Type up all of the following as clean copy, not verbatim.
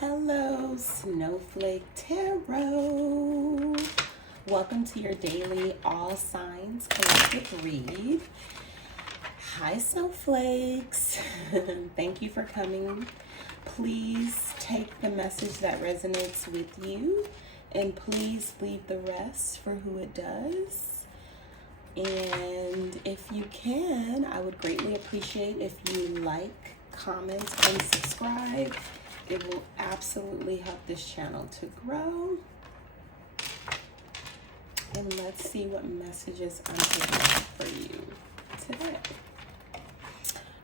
Hello, Snowflake Tarot. Welcome to your daily All Signs Collective read. Hi, Snowflakes. Thank you for coming. Please take the message that resonates with you, and please leave the rest for who it does. And if you can, I would greatly appreciate if you like, comment, and subscribe. It will absolutely help this channel to grow. And let's see what messages I'm picking up for you today.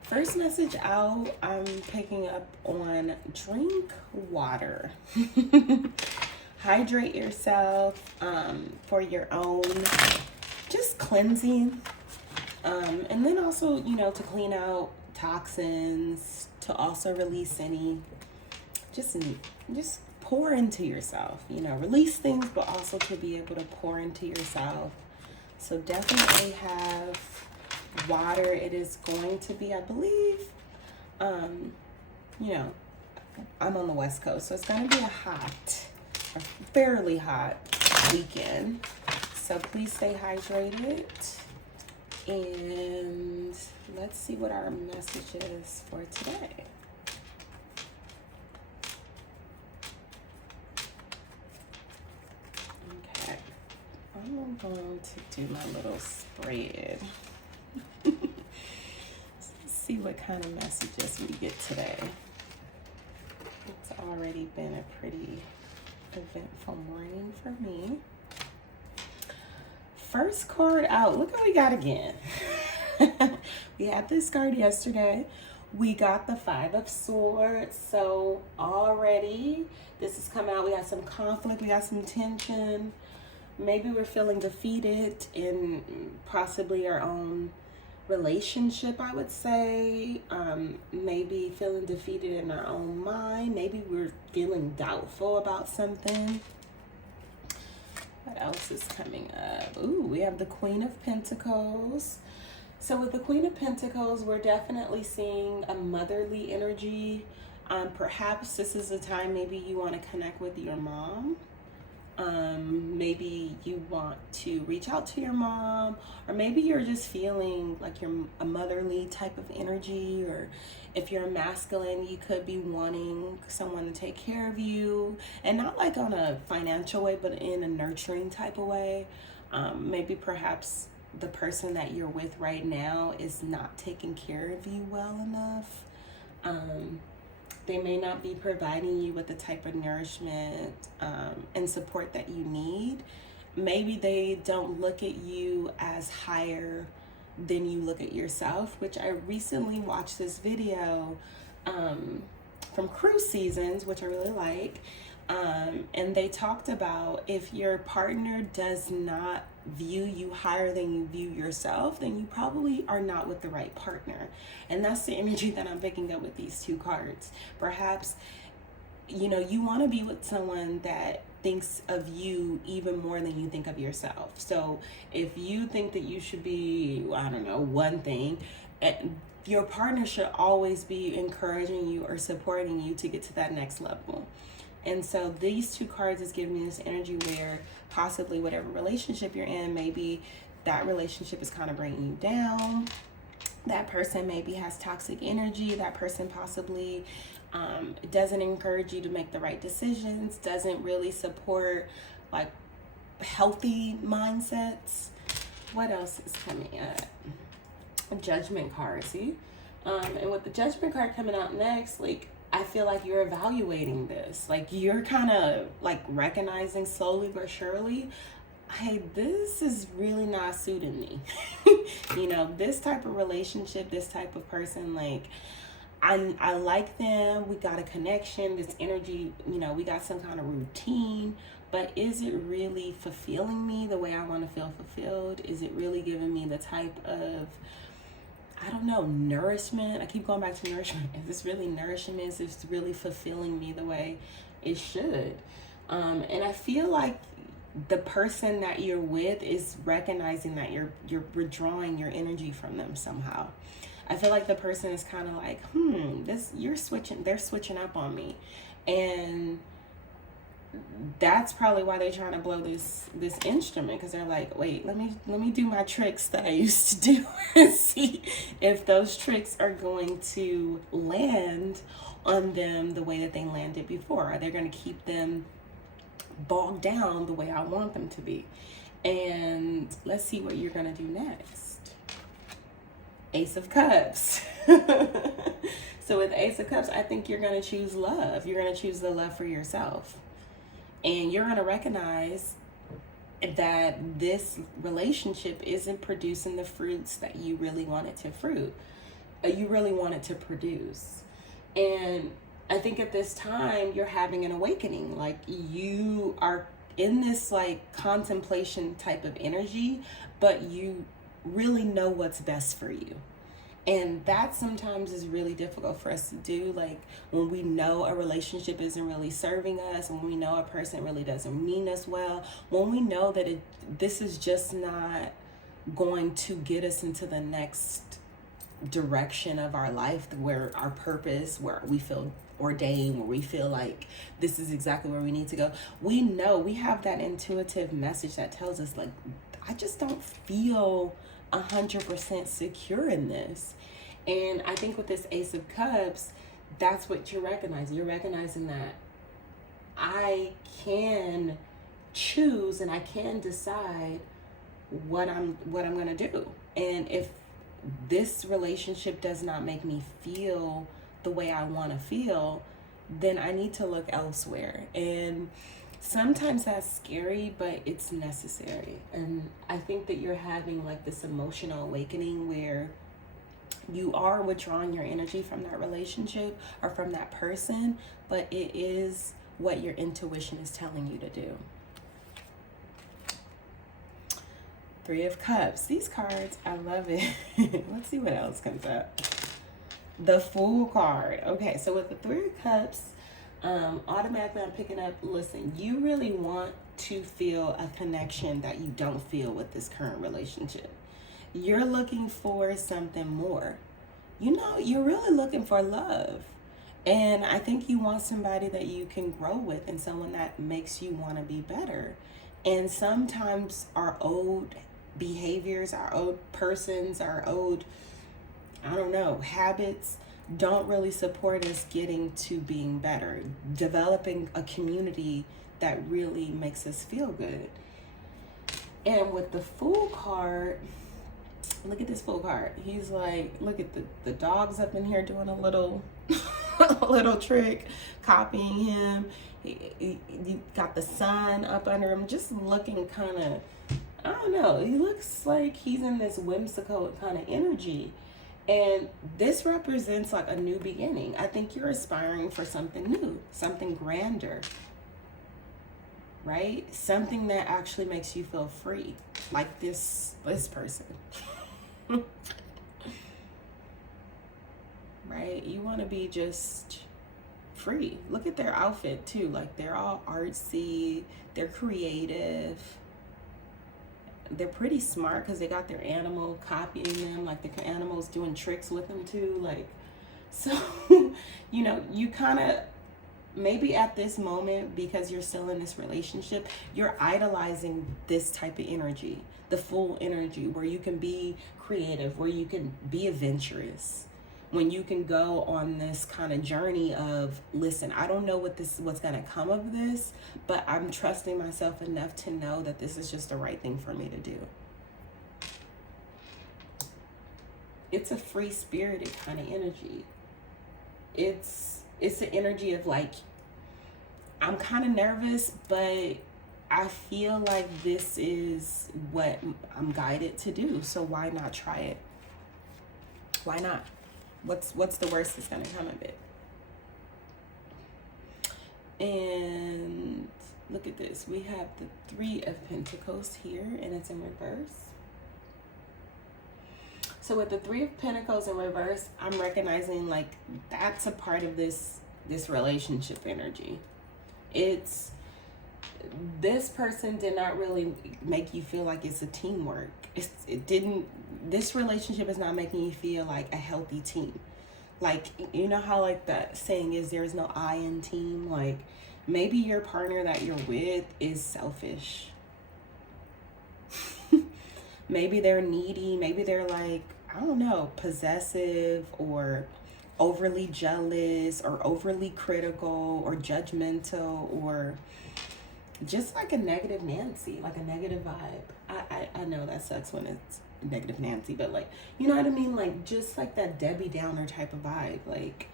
First message out, I'm picking up on drink water. Hydrate yourself for your own just cleansing. And then also, to clean out toxins, to also release any just pour into yourself, release things, but also to be able to pour into yourself. So definitely have water. It is going to be, I believe, I'm on the West Coast, so it's going to be a fairly hot weekend. So please stay hydrated. And let's see what our message is for today. I'm going to do my little spread. See what kind of messages we get today. It's already been a pretty eventful morning for me. First card out. Look what we got again. We had this card yesterday. We got the Five of Swords. So already this has come out. We got some conflict. We got some tension. Maybe we're feeling defeated in possibly our own relationship, I would say. Maybe feeling defeated in our own mind. Maybe we're feeling doubtful about something. What else is coming up? Ooh, we have the Queen of Pentacles. So with the Queen of Pentacles, we're definitely seeing a motherly energy. Perhaps this is a time maybe you want to connect with your mom. Maybe you want to reach out to your mom, or maybe you're just feeling like you're a motherly type of energy, or if you're masculine, you could be wanting someone to take care of you, and not like on a financial way, but in a nurturing type of way. Maybe perhaps the person that you're with right now is not taking care of you well enough. They may not be providing you with the type of nourishment and support that you need. Maybe they don't look at you as higher than you look at yourself, which I recently watched this video from Cruise Seasons, which I really like. And they talked about if your partner does not view you higher than you view yourself, then you probably are not with the right partner. And that's the energy that I'm picking up with these two cards. Perhaps, you want to be with someone that thinks of you even more than you think of yourself. So if you think that you should be, one thing, your partner should always be encouraging you or supporting you to get to that next level. And so these two cards is giving me this energy where possibly whatever relationship you're in, maybe that relationship is kind of bringing you down. That person maybe has toxic energy. That person possibly doesn't encourage you to make the right decisions, doesn't really support like healthy mindsets. What else is coming up? A Judgment card, see? And with the Judgment card coming out next, I feel like you're evaluating this. You're kind of recognizing slowly but surely, hey, this is really not suiting me. This type of relationship, this type of person, I like them. We got a connection, this energy, we got some kind of routine, but is it really fulfilling me the way I want to feel fulfilled? Is it really giving me the type of nourishment? I keep going back to nourishment. Is this really nourishment? Is this really fulfilling me the way it should? And I feel like the person that you're with is recognizing that you're withdrawing your energy from them somehow. I feel like the person is kind of like, they're switching up on me. And that's probably why they're trying to blow this instrument, because they're like, wait, let me do my tricks that I used to do and see if those tricks are going to land on them the way that they landed before. Are they going to keep them bogged down the way I want them to be? And let's see what you're going to do next. Ace of Cups. So with Ace of Cups, I think you're going to choose love. You're going to choose the love for yourself. And you're going to recognize that this relationship isn't producing the fruits that you really want it to produce. And I think at this time, you're having an awakening. Like, you are in this like contemplation type of energy, but you really know what's best for you. And that sometimes is really difficult for us to do. Like, when we know a relationship isn't really serving us, when we know a person really doesn't mean us well, when we know that this is just not going to get us into the next direction of our life, where our purpose, where we feel ordained, where we feel like this is exactly where we need to go. We know, we have that intuitive message that tells us, like, I just don't feel 100% secure in this. And I think with this Ace of Cups, that's what you're recognizing. You're recognizing that I can choose and I can decide what I'm going to do. And if this relationship does not make me feel the way I want to feel, then I need to look elsewhere. And sometimes that's scary, but it's necessary. And I think that you're having like this emotional awakening where you are withdrawing your energy from that relationship or from that person, but it is what your intuition is telling you to do. Three of Cups. These cards, I love it. Let's see what else comes up. The Fool card. Okay, so with the Three of Cups, automatically I'm picking up, listen, you really want to feel a connection that you don't feel with this current relationship. You're looking for something more. You know, you're really looking for love. And I think you want somebody that you can grow with and someone that makes you want to be better. And sometimes our old behaviors, our old persons, our old, I don't know, habits don't really support us getting to being better, developing a community that really makes us feel good. And with the Fool card, look at this Fool card. He's like, look at the dogs up in here doing a little a little trick, copying him. He got the sun up under him, just looking kind of, I don't know, he looks like he's in this whimsical kind of energy. And this represents like a new beginning. I think you're aspiring for something new, something grander, right? Something that actually makes you feel free, like this person. Right? You want to be just free. Look at their outfit too. Like, they're all artsy, they're creative. They're pretty smart because they got their animal copying them, like the animal's doing tricks with them too. Like, so, you know, you kind of, maybe at this moment, because you're still in this relationship, you're idolizing this type of energy, the Fool energy, where you can be creative, where you can be adventurous, when you can go on this kind of journey of, listen, I don't know what's going to come of this, but I'm trusting myself enough to know that this is just the right thing for me to do. It's a free-spirited kind of energy. It's the energy of like, I'm kind of nervous, but I feel like this is what I'm guided to do. So why not try it? Why not? What's the worst that's going to come of it? And look at this. We have the Three of Pentacles here, and it's in reverse. So with the Three of Pentacles in reverse, I'm recognizing like that's a part of this relationship energy. It's this person did not really make you feel like it's a teamwork. It didn't, this relationship is not making you feel like a healthy team. Like, you know how like that saying is, there's no I in team? Like, maybe your partner that you're with is selfish. Maybe they're needy. Maybe they're like, I don't know, possessive or overly jealous or overly critical or judgmental, or just like a negative Nancy, like a negative vibe. I know that sucks when it's negative Nancy, but like, you know what I mean? Like, just like that Debbie Downer type of vibe. Like,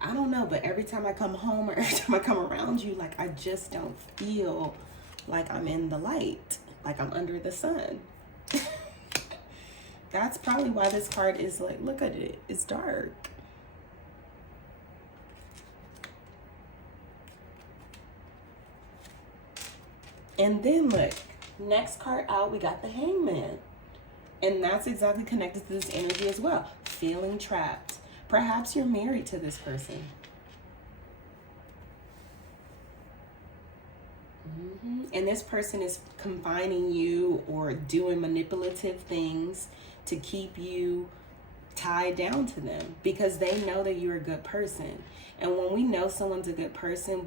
I don't know, but every time I come home or every time I come around you, like, I just don't feel like I'm in the light, like I'm under the sun. That's probably why this card is like, look at it, it's dark. And then look, next card out, we got the Hangman. And that's exactly connected to this energy as well. Feeling trapped. Perhaps you're married to this person. And this person is confining you or doing manipulative things to keep you tied down to them because they know that you're a good person. And when we know someone's a good person,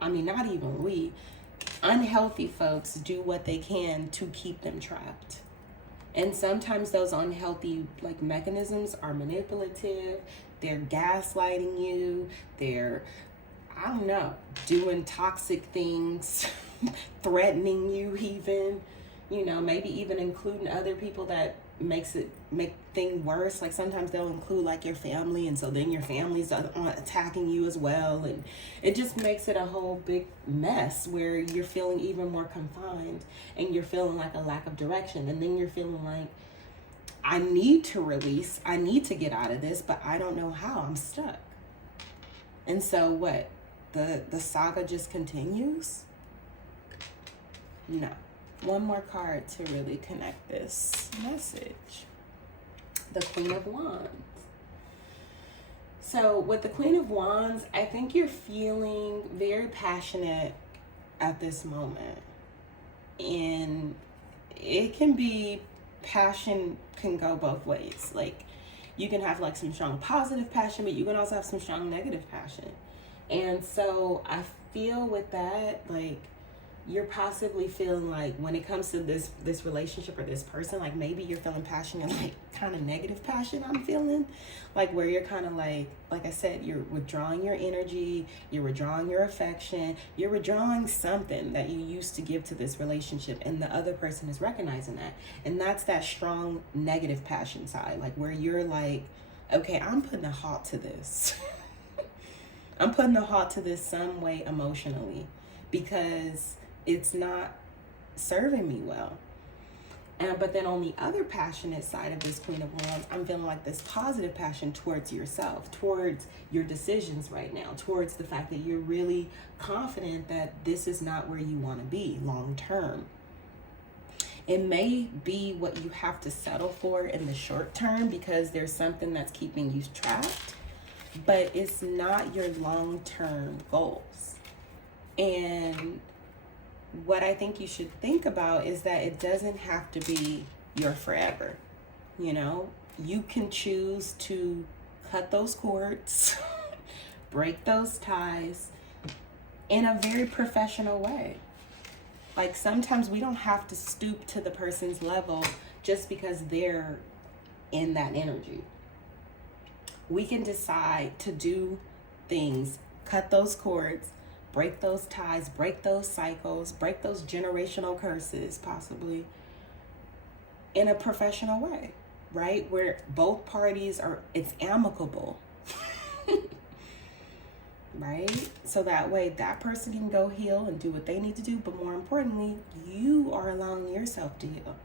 not even we, unhealthy folks do what they can to keep them trapped. And sometimes those unhealthy like mechanisms are manipulative. They're gaslighting you. They're, I don't know, doing toxic things, threatening you even, you know, maybe even including other people that make things worse. Like sometimes they'll include like your family, and so then your family's attacking you as well, and it just makes it a whole big mess where you're feeling even more confined and you're feeling like a lack of direction, and then you're feeling like, I need to release, I need to get out of this, but I don't know how, I'm stuck. And so what, the saga just continues? No. One more card to really connect this message. The Queen of Wands. So with the Queen of Wands, I think you're feeling very passionate at this moment. And it can be, passion can go both ways. Like, you can have like some strong positive passion, but you can also have some strong negative passion. And so I feel with that, like, you're possibly feeling like when it comes to this relationship or this person, like maybe you're feeling passionate, like kind of negative passion I'm feeling, like where you're kind of like I said, you're withdrawing your energy, you're withdrawing your affection, you're withdrawing something that you used to give to this relationship, and the other person is recognizing that. And that's that strong negative passion side, like where you're like, okay, I'm putting a halt to this. I'm putting a halt to this some way emotionally because it's not serving me well. But then on the other passionate side of this Queen of Wands, I'm feeling like this positive passion towards yourself, towards your decisions right now, towards the fact that you're really confident that this is not where you want to be long term. It may be what you have to settle for in the short term because there's something that's keeping you trapped, but it's not your long-term goals. And what I think you should think about is that it doesn't have to be your forever. You know, you can choose to cut those cords, break those ties in a very professional way. Like sometimes we don't have to stoop to the person's level just because they're in that energy. We can decide to do things, cut those cords, break those ties, break those cycles, break those generational curses, possibly, in a professional way, right? Where both parties are, it's amicable, right? So that way that person can go heal and do what they need to do, but more importantly, you are allowing yourself to heal.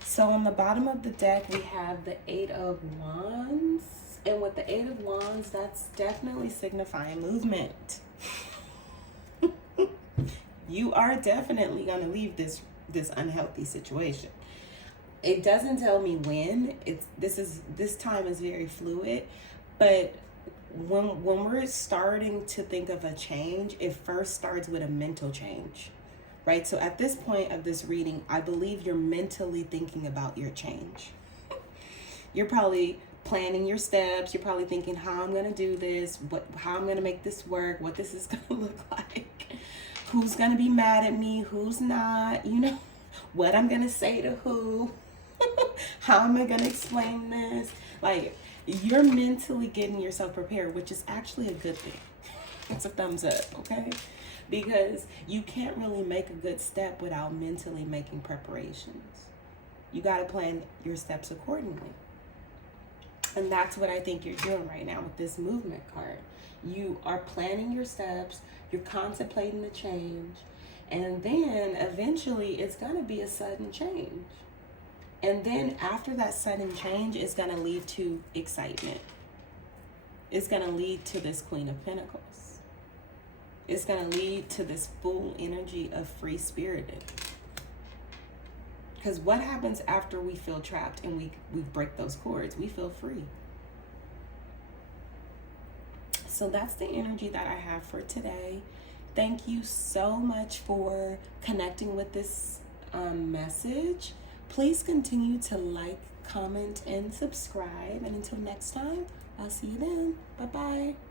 So on the bottom of the deck, we have the Eight of Wands. And with the Eight of Wands, that's definitely signifying movement. You are definitely going to leave this unhealthy situation. It doesn't tell me when. This time is very fluid, but when we're starting to think of a change, it first starts with a mental change, right? So at this point of this reading, I believe you're mentally thinking about your change. You're probably planning your steps. You're probably thinking how I'm going to do this, how I'm going to make this work, what this is going to look like, who's going to be mad at me, who's not, you know, what I'm going to say to who, how am I going to explain this? Like, you're mentally getting yourself prepared, which is actually a good thing. It's a thumbs up, okay? Because you can't really make a good step without mentally making preparations. You got to plan your steps accordingly. And that's what I think you're doing right now with this movement card. You are planning your steps, you're contemplating the change, and then eventually it's going to be a sudden change. And then after that sudden change, it's going to lead to excitement. It's going to lead to this Queen of Pentacles. It's going to lead to this full energy of free-spirited. Because what happens after we feel trapped and we break those cords? We feel free. So that's the energy that I have for today. Thank you so much for connecting with this message. Please continue to like, comment, and subscribe. And until next time, I'll see you then. Bye-bye.